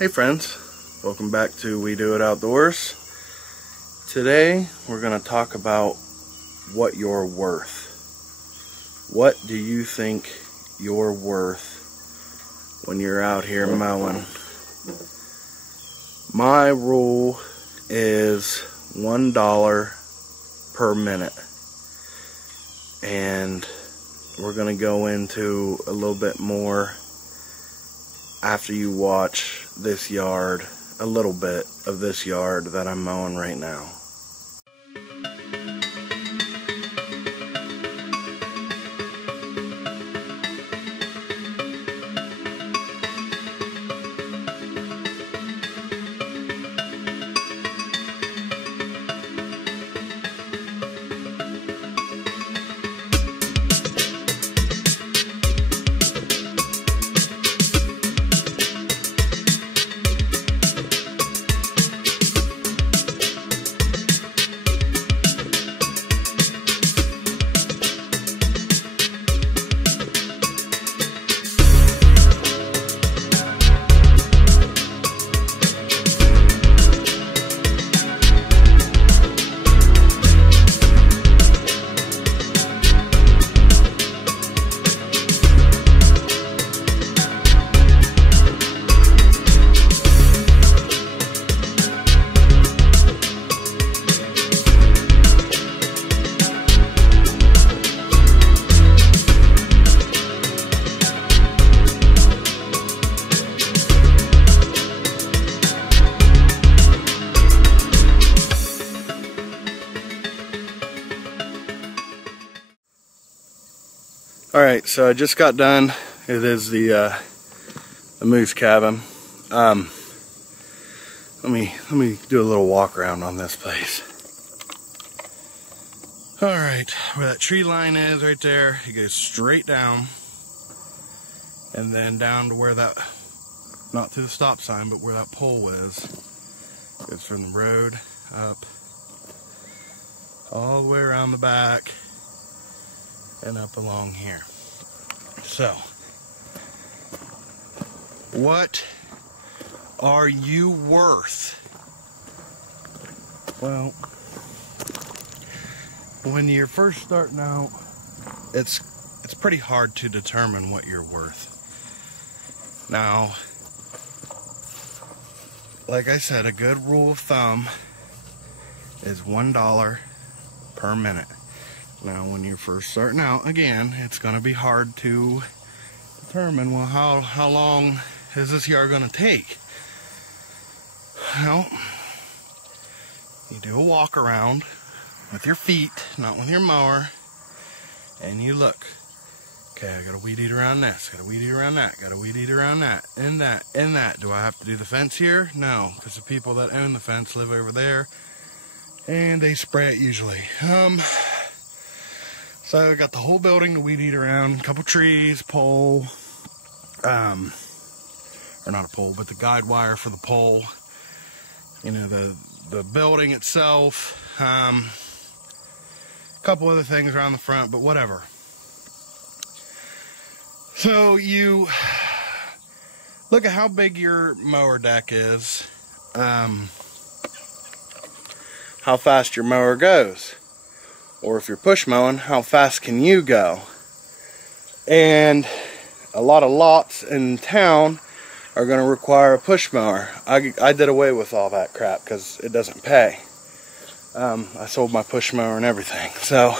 Hey friends, welcome back to We Do It Outdoors. Today we're going to talk about what you're worth. What do you think you're worth when you're out here mowing? My rule is $1 per minute. And we're going to go into a little bit more after you watch this yard, a little bit of this yard that I'm mowing right now. Alright, so I just got done. It is the moose cabin. Let me do a little walk around on this place. Alright, where that tree line is right there, it goes straight down. And then down to where that, not to the stop sign, but where that pole is. Goes from the road up, all the way around the back, and up along here. So, what are you worth? Well, when you're first starting out, it's pretty hard to determine what you're worth. Now, like I said, a good rule of thumb is $1 per minute. Now, when you're first starting out, again, it's going to be hard to determine, well, how long is this yard going to take? Well, you do a walk around with your feet, not with your mower, and you look. Okay, I got to weed eat around this, got to weed eat around that, got to weed eat around that, and that, and that. Do I have to do the fence here? No, because the people that own the fence live over there, and they spray it usually. So I got the whole building to weed eat around, a couple trees, pole, or not a pole, but the guide wire for the pole, you know, the building itself, a couple other things around the front, but whatever. So you look at how big your mower deck is, how fast your mower goes. Or if you're push mowing, how fast can you go? And a lot of lots in town are going to require a push mower. I did away with all that crap because it doesn't pay. I sold my push mower and everything, so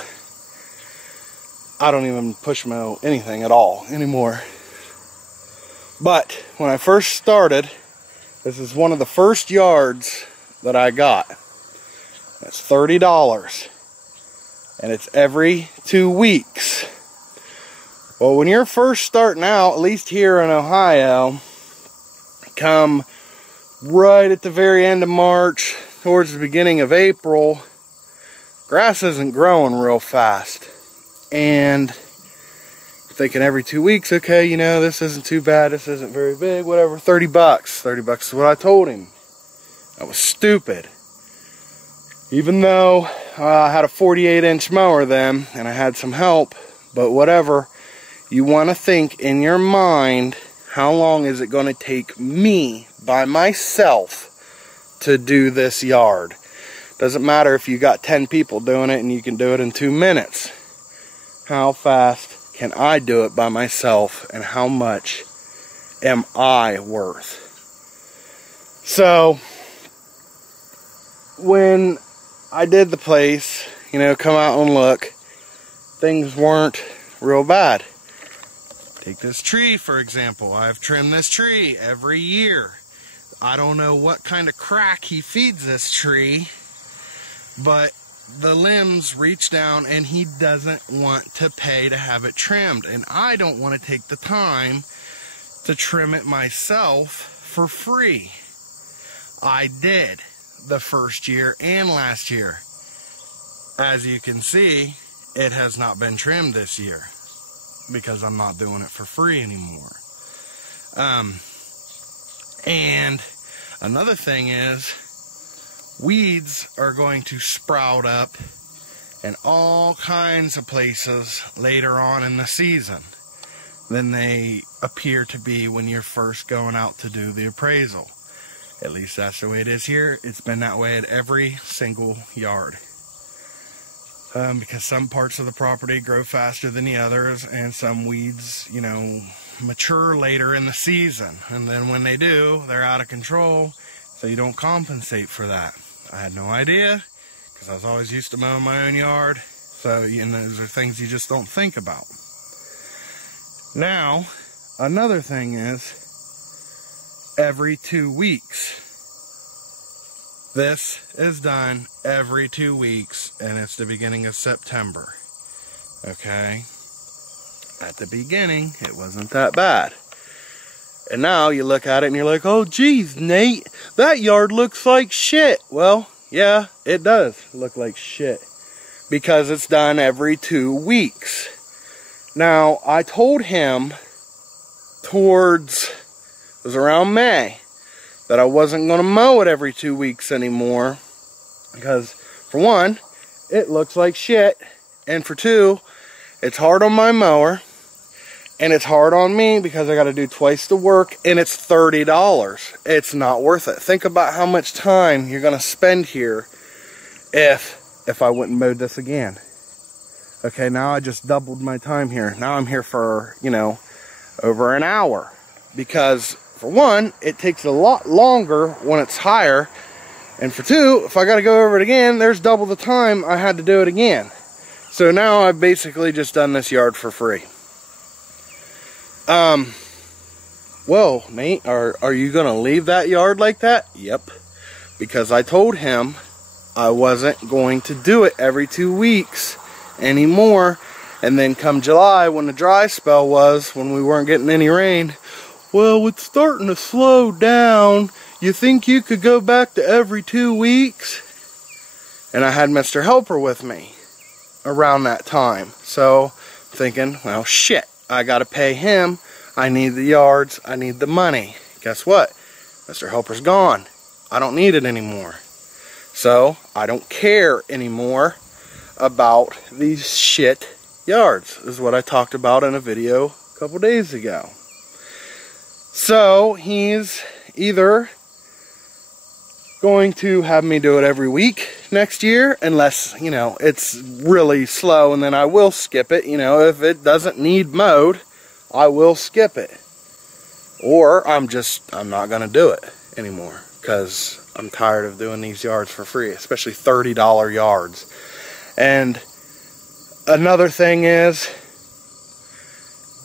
I don't even push mow anything at all anymore. But when I first started, this is one of the first yards that I got. It's $30. And it's every 2 weeks. Well, when you're first starting out, at least here in Ohio, come right at the very end of March, towards the beginning of April, grass isn't growing real fast. And thinking every 2 weeks, okay, you know, this isn't too bad, this isn't very big, whatever, 30 bucks. 30 bucks is what I told him. That was stupid. Even though I had a 48-inch mower then, and I had some help, but whatever, you want to think in your mind how long is it going to take me by myself to do this yard? Doesn't matter if you got 10 people doing it and you can do it in 2 minutes. How fast can I do it by myself, and how much am I worth? So when I did the place, you know, come out and look, things weren't real bad. Take this tree, for example. I've trimmed this tree every year. I don't know what kind of crack he feeds this tree, but the limbs reach down and he doesn't want to pay to have it trimmed. And I don't want to take the time to trim it myself for free. I did the first year and last year. As you can see, it has not been trimmed this year because I'm not doing it for free anymore. And another thing is, weeds are going to sprout up in all kinds of places later on in the season than they appear to be when you're first going out to do the appraisal. At least that's the way it is here. It's been that way at every single yard. Because some parts of the property grow faster than the others, and some weeds, you know, mature later in the season. And then when they do, they're out of control, so you don't compensate for that. I had no idea, because I was always used to mowing my own yard. So, you know, those are things you just don't think about. Now, another thing is, every 2 weeks. This is done every 2 weeks, and it's the beginning of September. Okay? At the beginning, it wasn't that bad. And now you look at it and you're like, oh geez, Nate, that yard looks like shit. Well, yeah, it does look like shit, because it's done every 2 weeks. Now, I told him it was around May, that I wasn't going to mow it every 2 weeks anymore, because for one, it looks like shit, and for two, it's hard on my mower, and it's hard on me because I got to do twice the work, and it's $30. It's not worth it. Think about how much time you're going to spend here if I wouldn't mow this again. Okay, now I just doubled my time here. Now I'm here for, you know, over an hour, because for one, it takes a lot longer when it's higher, and for two, if I got to go over it again, there's double the time I had to do it again. So now I've basically just done this yard for free. Well, Nate, are you gonna leave that yard like that? Yep, because I told him I wasn't going to do it every 2 weeks anymore. And then come July, when the dry spell was, when we weren't getting any rain, well, it's starting to slow down. You think you could go back to every 2 weeks? And I had Mr. Helper with me around that time. So, thinking, well, shit, I gotta pay him. I need the yards. I need the money. Guess what? Mr. Helper's gone. I don't need it anymore. So, I don't care anymore about these shit yards. This is what I talked about in a video a couple days ago. So, he's either going to have me do it every week next year, unless, you know, it's really slow, and then I will skip it. You know, if it doesn't need mowed, I will skip it. Or I'm not going to do it anymore, because I'm tired of doing these yards for free, especially $30 yards. And another thing is,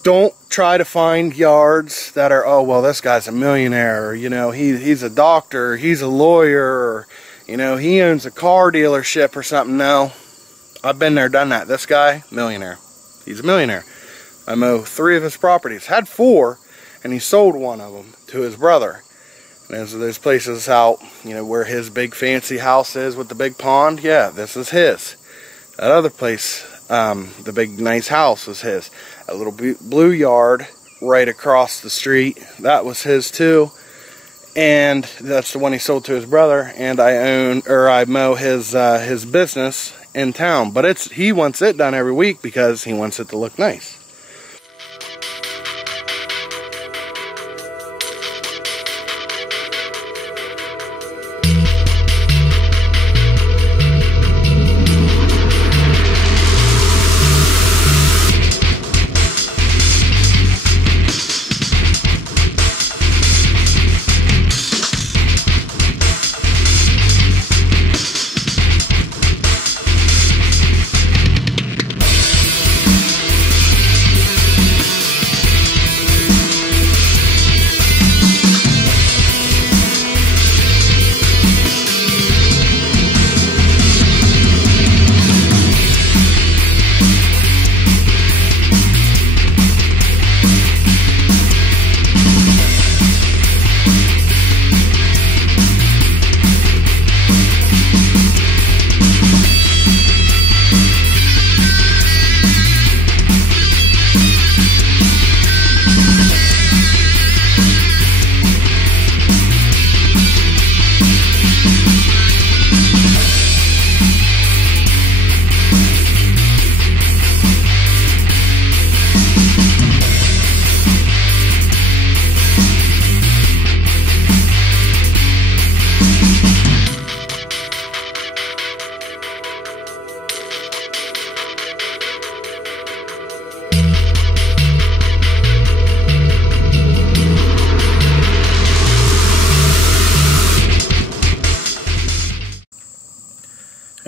don't try to find yards that are, oh, well, this guy's a millionaire, or, you know, he's a doctor, he's a lawyer, or, you know, he owns a car dealership or something. No, I've been there, done that. This guy, millionaire. He's a millionaire. I mow 3 of his properties. Had 4, and he sold 1 of them to his brother. And there's places out, you know, where his big fancy house is with the big pond. Yeah, this is his. That other place, the big nice house, was his. A little blue yard right across the street, that was his too. And that's the one he sold to his brother. And I mow his business in town. But he wants it done every week because he wants it to look nice.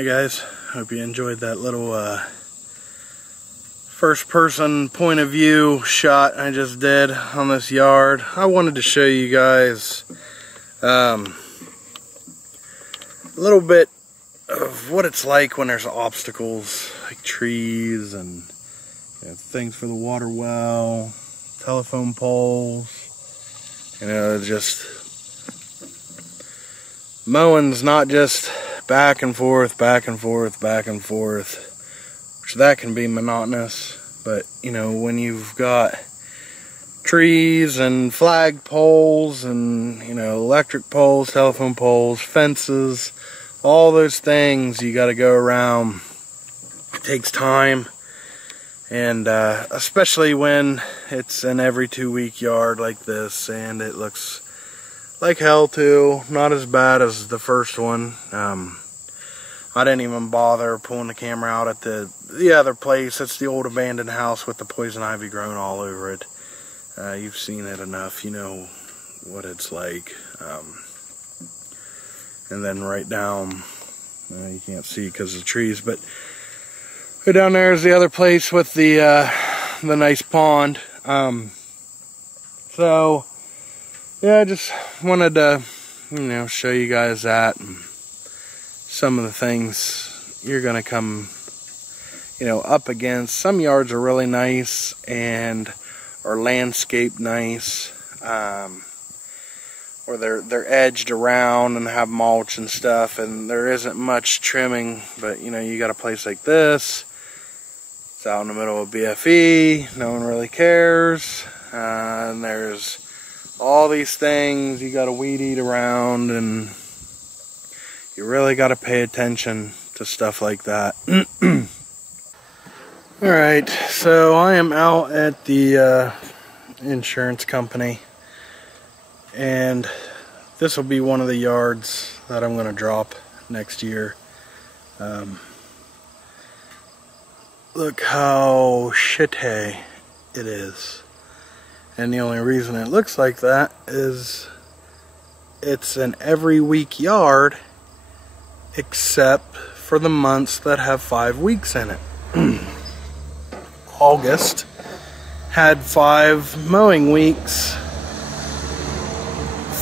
guys, hope you enjoyed that little first person point of view shot I just did on this yard. I wanted to show you guys a little bit of what it's like when there's obstacles like trees and things for the water well, telephone poles. Just mowing's not just back and forth, back and forth, back and forth, which that can be monotonous. But when you've got trees and flag poles and electric poles, telephone poles, fences, all those things you got to go around. It takes time, and especially when it's an every 2-week yard like this, and it looks like hell too. Not as bad as the first one. I didn't even bother pulling the camera out at the other place. It's the old abandoned house with the poison ivy growing all over it. You've seen it enough, you know what it's like. And then right down, you can't see because of the trees, but right down there is the other place with the nice pond. So yeah, I just wanted to show you guys that and some of the things you're gonna come up against. Some yards are really nice and are landscaped nice, or they're edged around and have mulch and stuff, and there isn't much trimming. But you got a place like this, it's out in the middle of BFE, no one really cares, and there's all these things you got to weed eat around, and you really got to pay attention to stuff like that. Alright, so I am out at the insurance company, and this will be one of the yards that I'm going to drop next year. Look how shitty it is. And the only reason it looks like that is it's an every week yard except for the months that have 5 weeks in it. August had 5 mowing weeks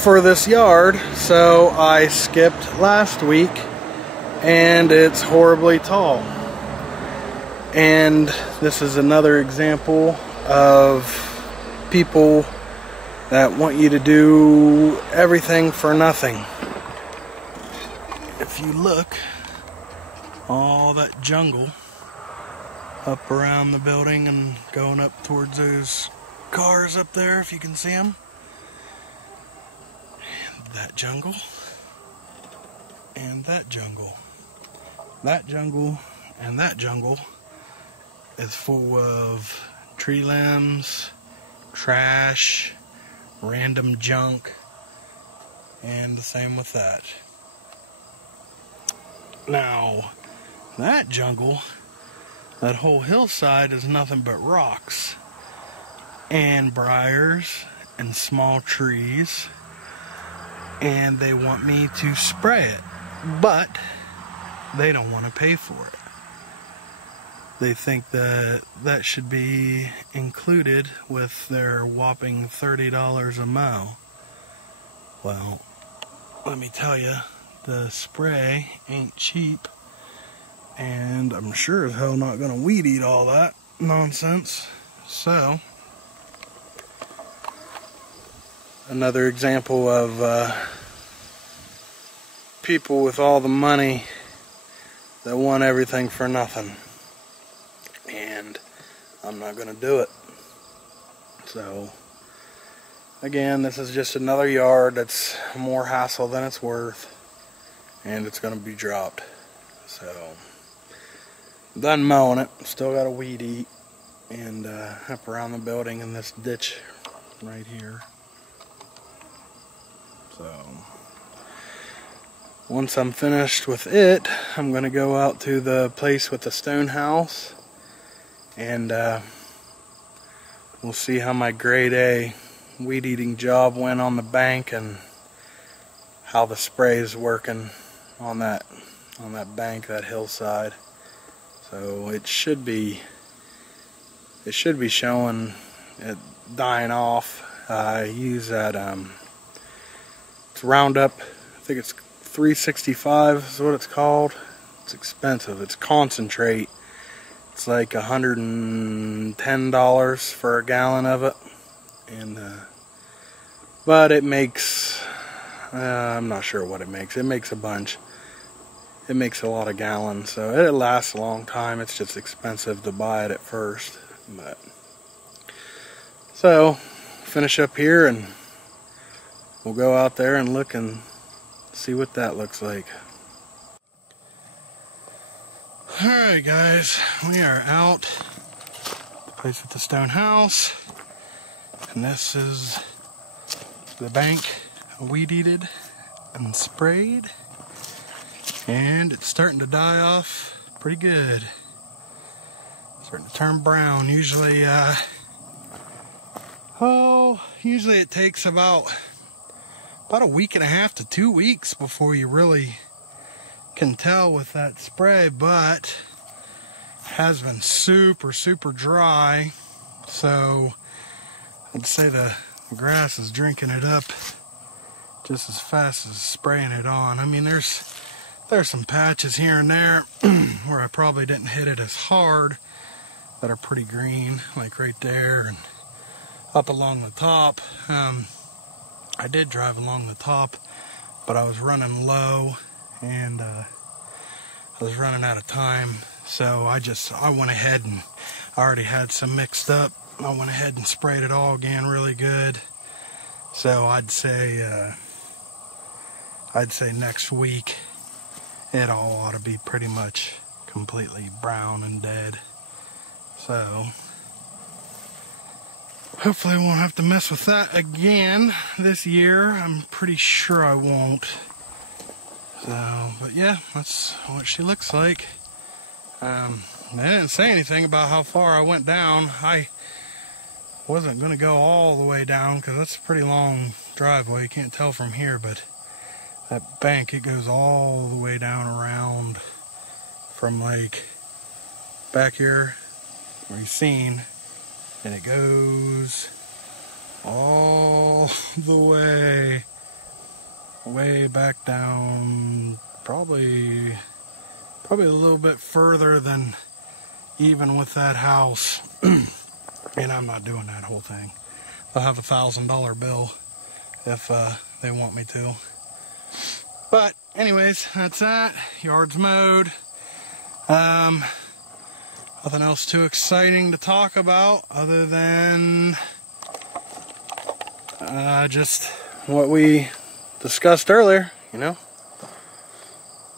for this yard, so I skipped last week, and it's horribly tall. And this is another example of people that want you to do everything for nothing. If you look, all that jungle up around the building and going up towards those cars up there, if you can see them, and that jungle, and that jungle, that jungle, and that jungle is full of tree limbs, trash, random junk, and the same with that. Now, that jungle, that whole hillside is nothing but rocks and briars and small trees, and they want me to spray it, but they don't want to pay for it. They think that that should be included with their whopping $30 a mow. Well, let me tell you, the spray ain't cheap, and I'm sure as hell not gonna weed eat all that nonsense. So, another example of people with all the money that want everything for nothing. And I'm not gonna do it. So again, this is just another yard that's more hassle than it's worth, and it's gonna be dropped. So I'm done mowing it. Still got a weed eat, and up around the building in this ditch right here. So once I'm finished with it, I'm gonna go out to the place with the stone house, and we'll see how my grade A weed eating job went on the bank and how the spray is working on that on that bank, that hillside. So it should be showing it dying off. I use that it's Roundup. I think it's 365 is what it's called. It's expensive. It's concentrate. It's like $110 for a gallon of it, and but it makes I'm not sure what it makes. It makes a bunch. It makes a lot of gallons, so it lasts a long time. It's just expensive to buy it at first. But so finish up here and we'll go out there and look and see what that looks like. Alright guys, we are out the place with the stone house, and this is the bank weed eated and sprayed, and it's starting to die off pretty good. Starting to turn brown. Usually usually it takes about a week and a half to 2 weeks before you really can tell with that spray, but it has been super dry, so I'd say the grass is drinking it up just as fast as spraying it on. I mean, there's some patches here and there where I probably didn't hit it as hard that are pretty green, like right there and up along the top. I did drive along the top, but I was running low and I was running out of time, so I went ahead and I already had some mixed up. I went ahead and sprayed it all again really good. So I'd say next week it all ought to be pretty much completely brown and dead. So hopefully I won't have to mess with that again this year. I'm pretty sure I won't. So, but yeah, that's what she looks like. I didn't say anything about how far I went down. I wasn't going to go all the way down because that's a pretty long driveway. You can't tell from here, but that bank, it goes all the way down around from like back here where you've seen, and it goes all the way back down, probably a little bit further than even with that house. And I'm not doing that whole thing. They'll have a $1,000 bill if they want me to. But anyways, that's that. Yard's mowed. Nothing else too exciting to talk about other than just what we discussed earlier, you know.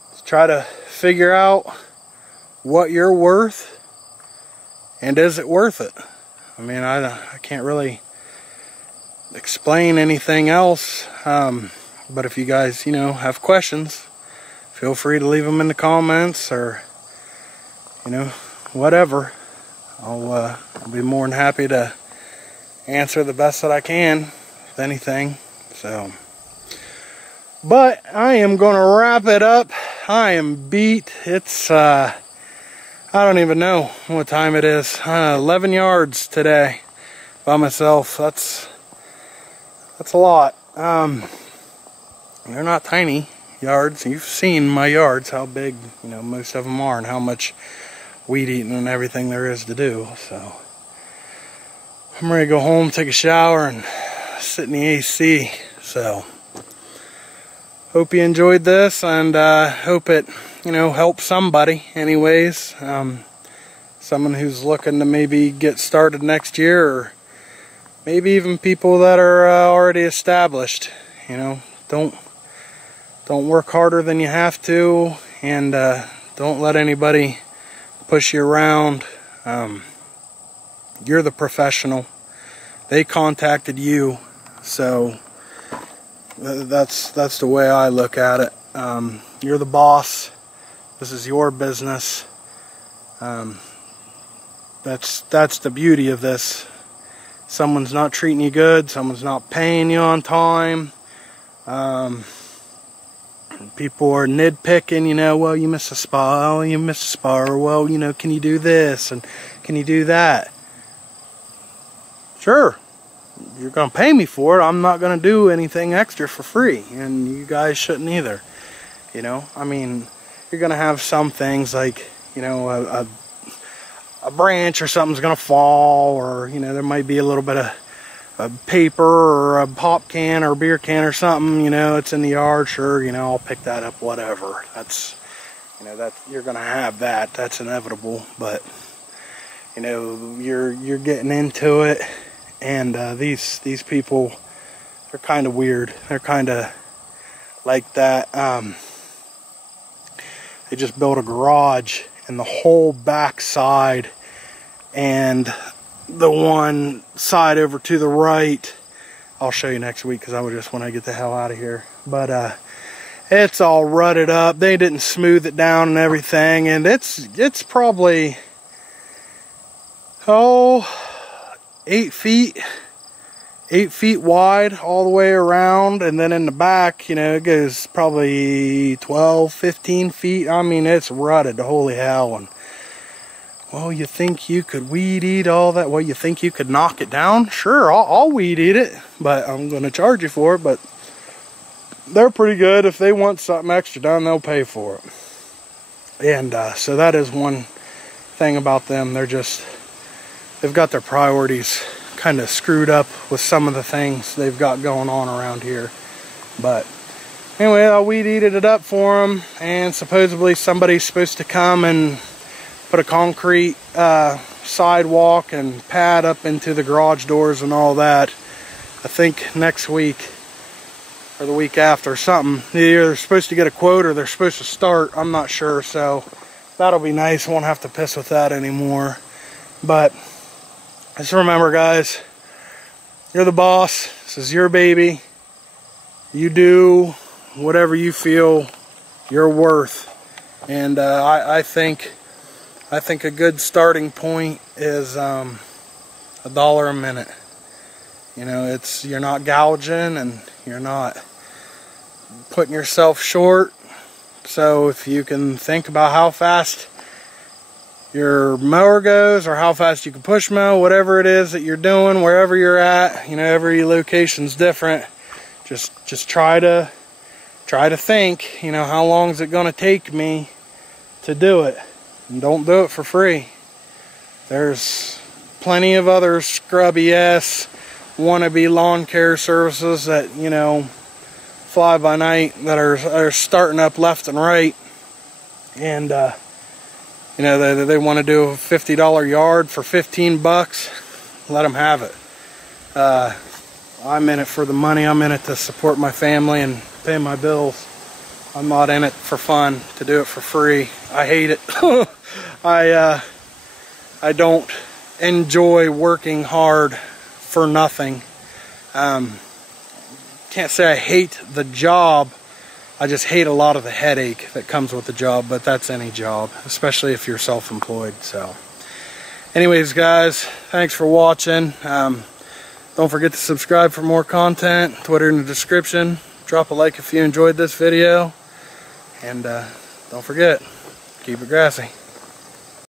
Let's try to figure out what you're worth and is it worth it. I mean, I can't really explain anything else, but if you guys, you know, have questions, feel free to leave them in the comments or, you know, whatever. I'll be more than happy to answer the best that I can with anything. So, but I am going to wrap it up. I am beat. It's I don't even know what time it is. 11 yards today by myself. That's a lot. They're not tiny yards. You've seen my yards, how big, you know, most of them are, and how much weed eating and everything there is to do. So I'm ready to go home, take a shower, and sit in the AC. So hope you enjoyed this, and hope it, you know, helps somebody anyways. Someone who's looking to maybe get started next year, or maybe even people that are already established. You know, don't work harder than you have to, and don't let anybody push you around. You're the professional. They contacted you, so that's the way I look at it. You're the boss. This is your business. That's the beauty of this. Someone's not treating you good. Someone's not paying you on time. People are nitpicking, you know, well, you missed a spot, oh, you missed a spot, or well, you know, can you do this, and can you do that? Sure, you're going to pay me for it. I'm not going to do anything extra for free, and you guys shouldn't either. You know, I mean, you're going to have some things like, you know, a branch or something's going to fall, or, you know, there might be a little bit of a paper or a pop can or a beer can or something, you know, it's in the yard. Sure, you know, I'll pick that up, whatever. That's, you know, that you're going to have that. That's inevitable, but, you know, you're getting into it. And these people, they're kind of weird. They're kind of like that. They just built a garage, and the whole back side and the one side over to the right, I'll show you next week because I just want to get the hell out of here. But it's all rutted up. They didn't smooth it down and everything, and it's probably 8 feet wide all the way around, and then in the back, you know, it goes probably 12-15 feet. I mean, it's rutted to holy hell. And well, you think you could weed eat all that? Well, you think you could knock it down? Sure, I'll weed eat it, but I'm going to charge you for it. But they're pretty good. If they want something extra done, they'll pay for it. And so that is one thing about them. They've got their priorities kind of screwed up with some of the things they've got going on around here. But anyway, I weed eated it up for them, and supposedly somebody's supposed to come and put a concrete sidewalk and pad up into the garage doors and all that. I think next week or the week after or something. They're supposed to get a quote or they're supposed to start. I'm not sure, so that'll be nice. Won't have to piss with that anymore. But just remember, guys, you're the boss. This is your baby. You do whatever you feel you're worth. And I think a good starting point is $1 a minute. You know, you're not gouging and you're not putting yourself short. So if you can think about how fast your mower goes, or how fast you can push mow, whatever it is that you're doing, wherever you're at, you know, every location's different. Just try to think, you know, how long is it going to take me to do it? And don't do it for free. There's plenty of other scrubby ass wannabe lawn care services that, you know, fly by night, that are starting up left and right. And you know, they want to do a $50 yard for 15 bucks. Let them have it. I'm in it for the money. I'm in it to support my family and pay my bills. I'm not in it for fun, to do it for free. I hate it. I don't enjoy working hard for nothing. Can't say I hate the job. I just hate a lot of the headache that comes with the job, but that's any job, especially if you're self-employed. So anyways, guys, thanks for watching. Don't forget to subscribe for more content. Twitter in the description. Drop a like if you enjoyed this video. And don't forget, keep it grassy.